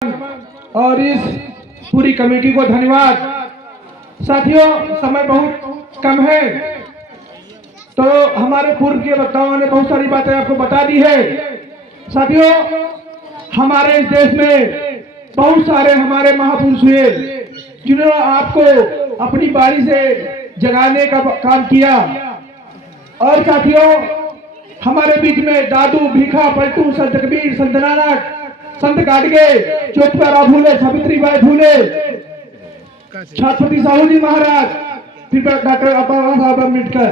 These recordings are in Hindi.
और इस पूरी कमेटी को धन्यवाद। साथियों, समय बहुत कम है, तो हमारे पूर्व के वक्ताओं ने बहुत सारी बातें आपको बता दी है। साथियों, हमारे इस देश में बहुत सारे हमारे महापुरुष हुए जिन्होंने आपको अपनी बारी से जगाने का काम किया। और साथियों, हमारे बीच में दादू, भीखा, पलटू, संत कबीर, संत नानक, संत गाडगे, ज्योतिबा फूले, सावित्रीबाई फूले, छत्रपति साहू जी महाराज, फिर डॉक्टर बाबा साहब अम्बेडकर।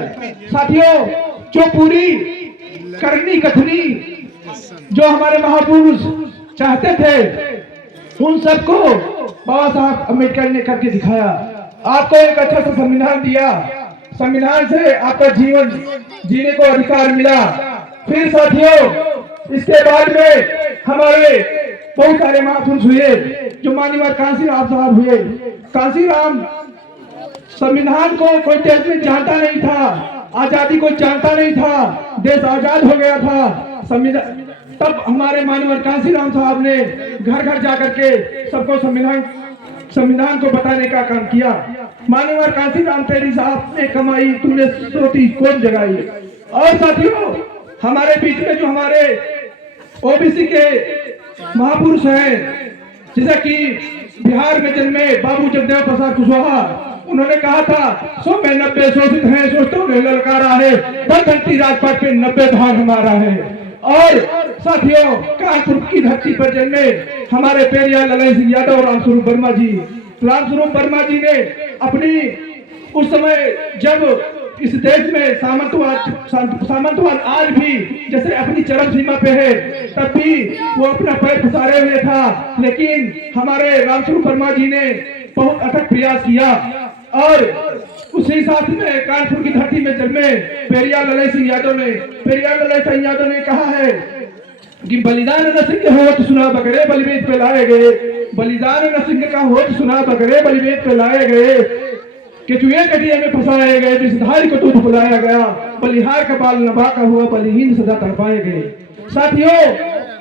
साथियों, जो पूरी करनी कथनी जो हमारे महापुरुष चाहते थे, उन सबको बाबा साहब अम्बेडकर ने करके दिखाया। आपको एक अच्छा सा संविधान दिया, संविधान से आपका जीवन जीने को अधिकार मिला। फिर साथियों, इसके बाद में हमारे बहुत सारे महापुरुष हुए जो माननीय कांशीराम साहब हुए। कांशीराम संविधान को कोई देश में जानता नहीं था, आजादी को जानता नहीं था, देश आजाद हो गया था संविधान। तब हमारे माननीय कांशीराम साहब ने घर घर जाकर के सबको संविधान को बताने का काम किया। माननीय कांशीराम, तेरी साहब ने कमाई, तूने सोती कौन जगाई। और साथियों, हमारे बीच में जो हमारे ओबीसी के महापुरुष हैं, जैसा कि बिहार में जन्मे बाबू जगदेव प्रसाद कुशवाहा, उन्होंने कहा था 100 में 90 शोषित हैं, शोषितों ने ललकारा है, बरगंती राजपाट पे 90 भाग हमारा है। और साथियों, कानपुर की धरती पर जन्मे हमारे पेरियार ललन सिंह यादव, रामस्वरूप वर्मा जी। रामस्वरूप वर्मा जी ने अपनी उस समय जब इस देश में सामंतवाद आज भी जैसे अपनी चरम सीमा पे है, तब भी वो अपना पैर पसारे हुए था, लेकिन हमारे रामस्वरूप वर्मा जी ने बहुत अथक प्रयास किया। और उसी साथ में कानपुर की धरती में जन्मे पेरियार ललन सिंह यादव ने कहा है कि बलिदान न सिंह होत सुना बकरे बलिवेद पे लाए गए, बलिदान न सिंह का होत सुना बकरे बलिवेद पे लाए गए, केचुए कटिया में फंसाए गए, विषधारी को दूध पिलाया गया, बलिहार का बाल नभा का हुआ, बलिहीन सदा तड़पाए गए। साथियों,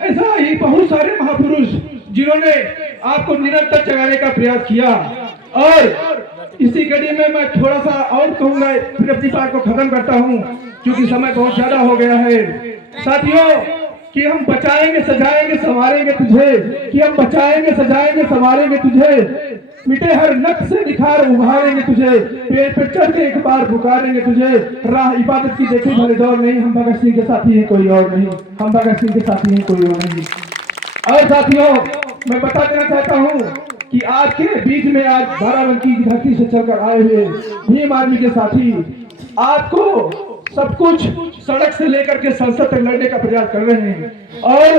ऐसा ही बहुत सारे महापुरुष जिन्होंने आपको निरंतर जगाने का प्रयास किया। और इसी कड़ी में मैं थोड़ा सा और कहूंगा, फिर अपनी बात को खत्म करता हूं, क्योंकि समय बहुत ज्यादा हो गया है। साथियों, कि हम बचाएंगे, सजाएंगे, संवारेंगे तुझे, कि हम बचाएंगे, सजाएंगे, संवारेंगे तुझे, मिटे हर नक्श से निखार उभारेंगे तुझे, पेड़ पे चढ़ के एक बार पुकारेंगे तुझे, राह इबादत की देखी भले दौर नहीं, हम भगत सिंह के साथी हैं कोई और नहीं, हम भगत सिंह के साथी हैं कोई और नहीं। और साथियों, मैं बता देना चाहता हूँ कि आपके बीच में आज बाराबंकी की धरती से चलकर आए हुए भीम आर्मी के साथी आपको सब कुछ सड़क से लेकर के संसद तक लड़ने का प्रयास कर रहे हैं और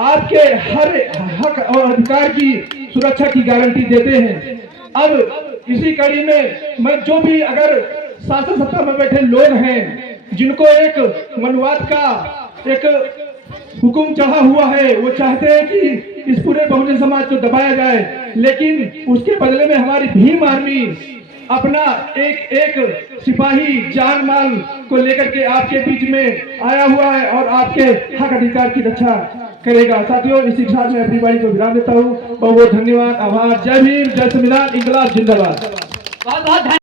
आपके हर हक और अधिकार की सुरक्षा की गारंटी देते हैं। अब इसी कड़ी में मैं जो भी अगर शासन सत्ता में बैठे लोग हैं जिनको एक मनुवाद का एक हुक्म चढ़ा हुआ है, वो चाहते हैं कि इस पूरे बहुजन समाज को दबाया जाए, लेकिन उसके बदले में हमारी भीम आर्मी अपना एक एक सिपाही जान माल को लेकर के आपके बीच में आया हुआ है और आपके हक अधिकार की रक्षा करेगा। साथियों, इसी के साथ मैं अपनी बारी को विराम देता हूँ। बहुत बहुत धन्यवाद, आभार। जय भीम, जय संविधान, इंकलाब जिंदाबाद।